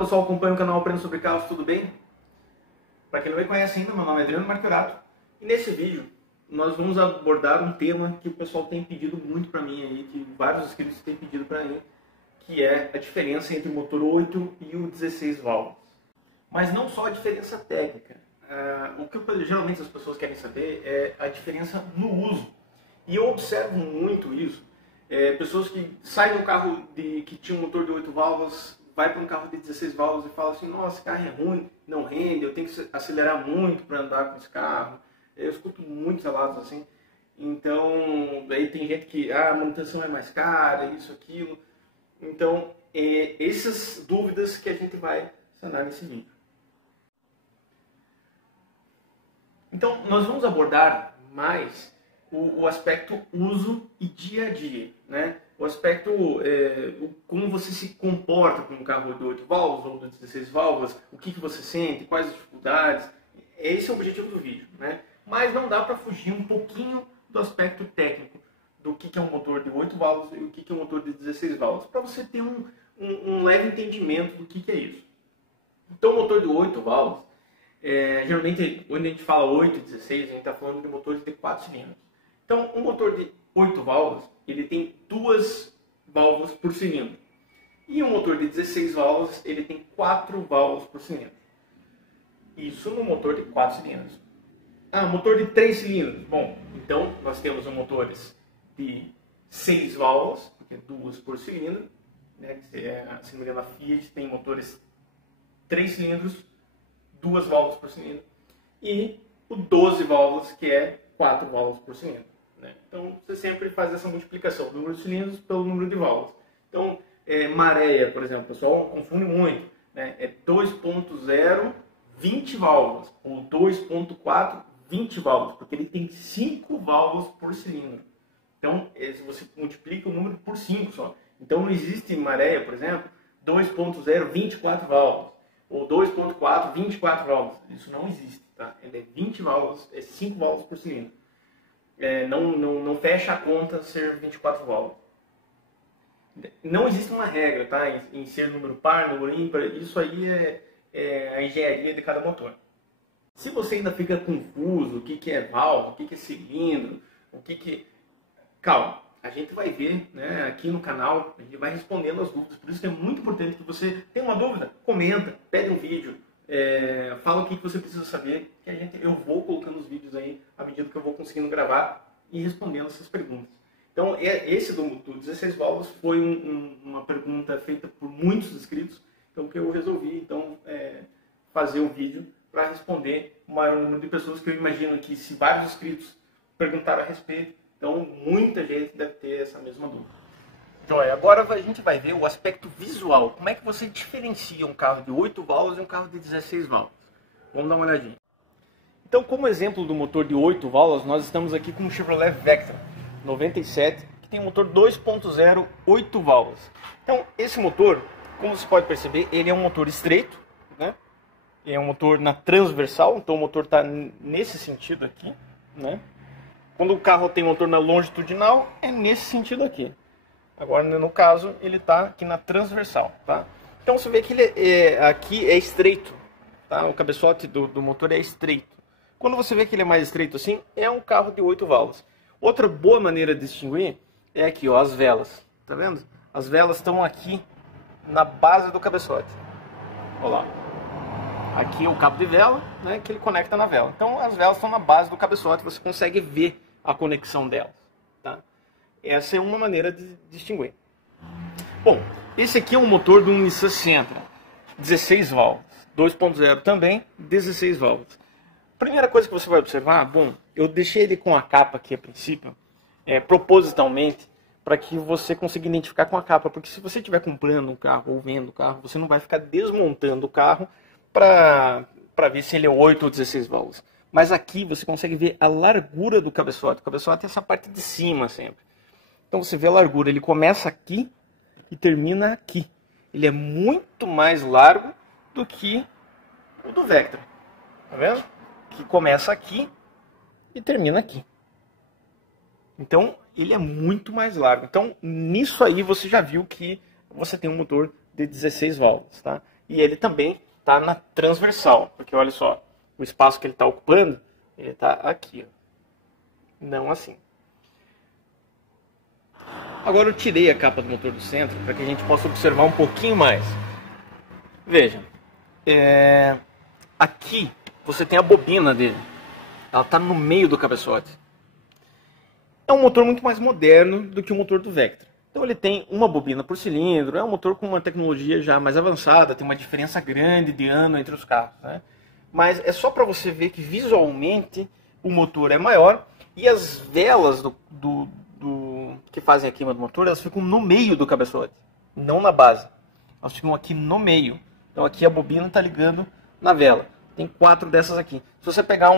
pessoal, acompanha o canal Aprenda Sobre Carros, tudo bem? Para quem não me conhece ainda, meu nome é Adriano Marquerato e nesse vídeo nós vamos abordar um tema que o pessoal tem pedido muito para mim aí, que vários inscritos têm pedido para mim, que é a diferença entre o motor 8 e o 16 válvulas. Mas não só a diferença técnica, o que geralmente as pessoas querem saber é a diferença no uso. E eu observo muito isso, pessoas que saem de um carro que tinha um motor de 8 válvulas, vai para um carro de 16 válvulas e fala assim, nossa, esse carro é ruim, não rende, eu tenho que acelerar muito para andar com esse carro. Eu escuto muitos relatos assim. Então, aí tem gente que a manutenção é mais cara, isso, aquilo. Então, essas dúvidas que a gente vai sanar nesse vídeo. Então, nós vamos abordar mais o aspecto uso e dia a dia, né? O aspecto, como você se comporta com um carro de 8 válvulas ou de 16 válvulas, o que você sente, quais as dificuldades. Esse é o objetivo do vídeo, né? Mas não dá para fugir um pouquinho do aspecto técnico do que é um motor de 8 válvulas e o que é um motor de 16 válvulas, para você ter um leve entendimento do que é isso. Então, o motor de 8 válvulas, geralmente, quando a gente fala 8 e 16, a gente está falando de motores de 4 cilindros. Então, um motor de 8 válvulas, ele tem 2 válvulas por cilindro. E um motor de 16 válvulas, ele tem 4 válvulas por cilindro. Isso no motor de 4 cilindros. Ah, motor de 3 cilindros. Bom, então nós temos motores de 6 válvulas, porque é 2 por cilindro. Né? Se não me engano, a Fiat tem motores 3 cilindros, 2 válvulas por cilindro. E o 12 válvulas, que é 4 válvulas por cilindro. Né? Então você sempre faz essa multiplicação, o número de cilindros pelo número de válvulas. Então, Maré, por exemplo, o pessoal confunde muito. Né? É 2.0, 20 válvulas, ou 2.4, 20 válvulas, porque ele tem 5 válvulas por cilindro. Então, se você multiplica o número por 5 só. Então, não existe Maré, por exemplo, 2.0, 24 válvulas, ou 2.4, 24 válvulas. Isso não existe, tá? Ele é 20 válvulas, é 5 válvulas por cilindro. Não fecha a conta ser 24 válvulas. Não existe uma regra, tá? Em ser número par, número ímpar, isso aí é a engenharia de cada motor. Se você ainda fica confuso, o que é válvula, o que é cilindro, calma, a gente vai ver, né, aqui no canal, a gente vai respondendo as dúvidas. Por isso que é muito importante que você tenha uma dúvida, comenta, pede um vídeo, fala o que você precisa saber, que eu vou colocando os vídeos aí à medida que eu vou conseguindo gravar e respondendo essas perguntas. Então, esse do 16 válvulas foi uma pergunta feita por muitos inscritos, então que eu resolvi fazer um vídeo para responder o maior número de pessoas, que eu imagino que se vários inscritos perguntaram a respeito, então muita gente deve ter essa mesma dúvida. Então, agora a gente vai ver o aspecto visual. Como é que você diferencia um carro de 8 válvulas e um carro de 16 válvulas? Vamos dar uma olhadinha. Então, como exemplo do motor de 8 válvulas, nós estamos aqui com o Chevrolet Vectra 97, que tem um motor 2.0, 8 válvulas. Então, esse motor, como você pode perceber, ele é um motor estreito, né? É um motor na transversal, então o motor está nesse sentido aqui, né? Quando o carro tem motor na longitudinal, é nesse sentido aqui. Agora, no caso, ele está aqui na transversal, tá? Então você vê que ele aqui é estreito, tá? O cabeçote do motor é estreito. Quando você vê que ele é mais estreito assim, é um carro de 8 válvulas. Outra boa maneira de distinguir é aqui, ó, as velas. Tá vendo? As velas estão aqui na base do cabeçote. Olha lá. Aqui é o cabo de vela, né, que ele conecta na vela. Então as velas estão na base do cabeçote, você consegue ver a conexão delas. Tá? Essa é uma maneira de distinguir. Bom, esse aqui é um motor do Nissan Sentra, 16 válvulas, 2.0 também, 16 válvulas. Primeira coisa que você vai observar, bom, eu deixei ele com a capa aqui a princípio, propositalmente, para que você consiga identificar com a capa, porque se você estiver comprando um carro ou vendo o carro, você não vai ficar desmontando o carro para ver se ele é 8 ou 16 válvulas. Mas aqui você consegue ver a largura do cabeçote. O cabeçote é essa parte de cima sempre. Então você vê a largura, ele começa aqui e termina aqui. Ele é muito mais largo do que o do Vectra. Tá vendo? Que começa aqui e termina aqui. Então ele é muito mais largo. Então nisso aí você já viu que você tem um motor de 16 válvulas, tá? E ele também está na transversal, porque olha só, o espaço que ele está ocupando, ele está aqui, ó. Não assim. Agora eu tirei a capa do motor do centro para que a gente possa observar um pouquinho mais. Veja, aqui você tem a bobina dele. Ela está no meio do cabeçote. É um motor muito mais moderno do que o motor do Vectra. Então ele tem uma bobina por cilindro, é um motor com uma tecnologia já mais avançada, tem uma diferença grande de ano entre os carros, né? Mas é só para você ver que visualmente o motor é maior e as velas que fazem a queima do motor, elas ficam no meio do cabeçote, não na base. Elas ficam aqui no meio. Então aqui a bobina está ligando na vela. Tem 4 dessas aqui. Se você pegar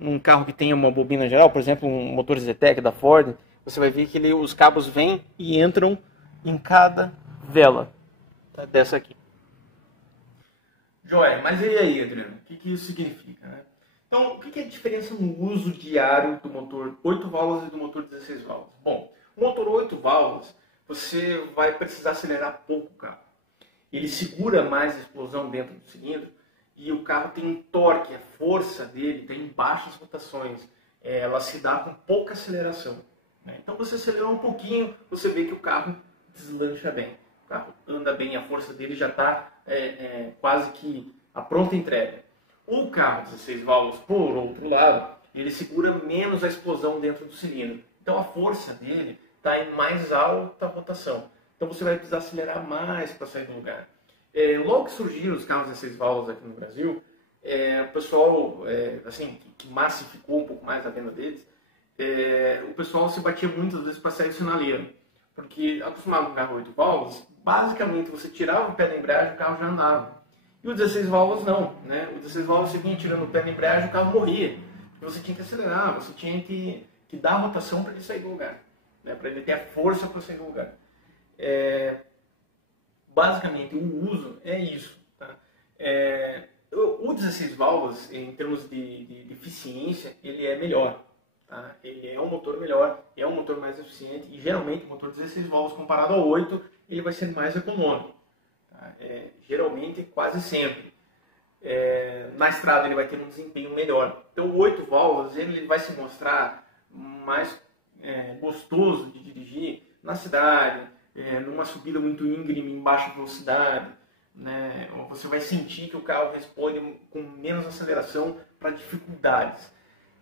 um carro que tenha uma bobina geral, por exemplo, um motor Zetec da Ford, você vai ver que os cabos vêm e entram em cada vela, tá? Dessa aqui. Joia, mas e aí, Adriano? O que isso significa, né? Então, o que é a diferença no uso diário do motor 8 válvulas e do motor 16 válvulas? Bom, o motor 8 válvulas, você vai precisar acelerar pouco o carro. Ele segura mais a explosão dentro do cilindro e o carro tem um torque, a força dele tem baixas rotações, ela se dá com pouca aceleração, né? Então você acelera um pouquinho, você vê que o carro deslancha bem. O carro anda bem, a força dele já está quase que a pronta entrega. O carro 16 válvulas, por outro lado, ele segura menos a explosão dentro do cilindro. Então a força dele está em mais alta rotação. Então você vai precisar acelerar mais para sair do lugar. Logo que surgiram os carros 16 válvulas aqui no Brasil, o pessoal assim, que massificou um pouco mais a venda deles, o pessoal se batia muitas vezes para sair do sinaleiro. Porque acostumado com o carro 8 válvulas, basicamente você tirava o pé da embreagem e o carro já andava. E o 16 válvulas não, né? O 16 válvulas você vinha tirando o pé da embreagem e o carro morria. Você tinha que acelerar, você tinha que dar a rotação para ele sair do lugar, né? Para ele ter a força para sair do lugar. Basicamente o uso é isso, tá? O 16 válvulas, em termos de eficiência, ele é melhor. Tá? Ele é um motor melhor, é um motor mais eficiente e geralmente o motor 16 válvulas comparado ao 8 ele vai ser mais econômico, tá? Geralmente, quase sempre. Na estrada ele vai ter um desempenho melhor. Então o 8 válvulas ele vai se mostrar mais gostoso de dirigir na cidade, numa subida muito íngreme em baixa velocidade, né? Você vai sentir que o carro responde com menos aceleração para dificuldades.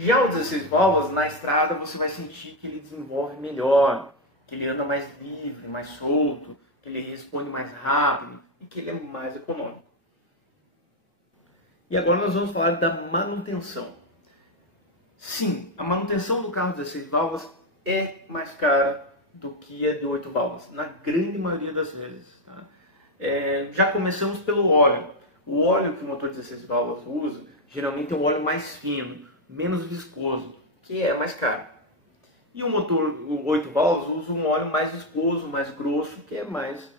Já o 16 válvulas, na estrada, você vai sentir que ele desenvolve melhor, que ele anda mais livre, mais solto, que ele responde mais rápido e que ele é mais econômico. E agora nós vamos falar da manutenção. Sim, a manutenção do carro 16 válvulas é mais cara do que a de 8 válvulas, na grande maioria das vezes. Tá? Já começamos pelo óleo. O óleo que o motor 16 válvulas usa, geralmente é um óleo mais fino, menos viscoso, que é mais caro. E o motor 8 válvulas usa um óleo mais viscoso, mais grosso, que é mais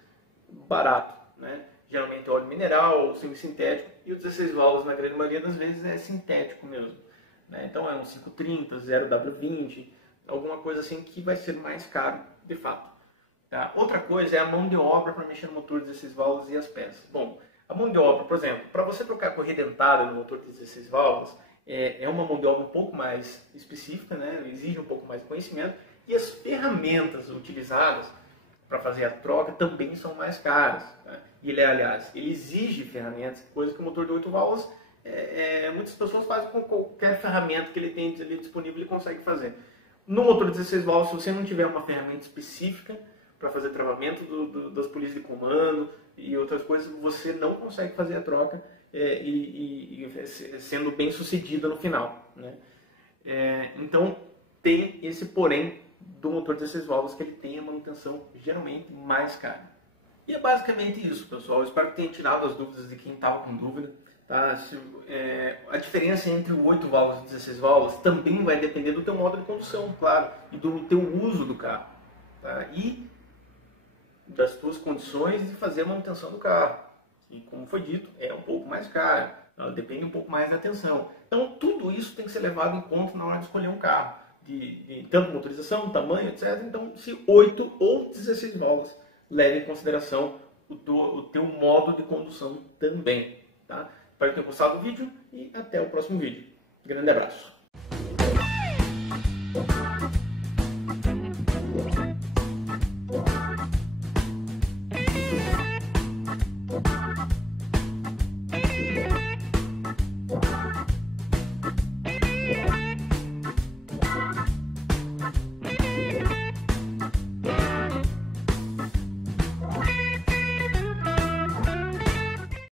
barato, né? Geralmente é óleo mineral, semi-sintético, e o 16 válvulas, na grande maioria das vezes, é sintético mesmo, né? Então é um 530, 0W20, alguma coisa assim que vai ser mais caro, de fato. Tá? Outra coisa é a mão de obra para mexer no motor 16 válvulas e as peças. Bom, a mão de obra, por exemplo, para você trocar a correia dentada no motor 16 válvulas, é uma mão de obra um pouco mais específica, né? Exige um pouco mais de conhecimento, e as ferramentas utilizadas para fazer a troca também são mais caras. Tá? E ele, aliás, ele exige ferramentas, coisa que o motor de 8 válvulas, muitas pessoas fazem com qualquer ferramenta que ele tem ali disponível, ele consegue fazer. No motor 16 válvulas, se você não tiver uma ferramenta específica para fazer travamento das polícias de comando e outras coisas, você não consegue fazer a troca sendo bem sucedida no final, né? Então tem esse porém do motor 16 válvulas, que ele tem a manutenção geralmente mais cara. E é basicamente isso, pessoal. Eu espero que tenha tirado as dúvidas de quem estava com dúvida. Tá? A diferença entre o 8 válvulas e o 16 válvulas também vai depender do teu modo de condução, claro, e do teu uso do carro, tá? E das tuas condições de fazer a manutenção do carro. E como foi dito, é um pouco mais caro, depende um pouco mais da atenção. Então tudo isso tem que ser levado em conta na hora de escolher um carro, de tanto motorização, tamanho, etc. Então se 8 ou 16 válvulas, leve em consideração o teu modo de condução também. Tá? Espero que tenham gostado do vídeo e até o próximo vídeo. Grande abraço.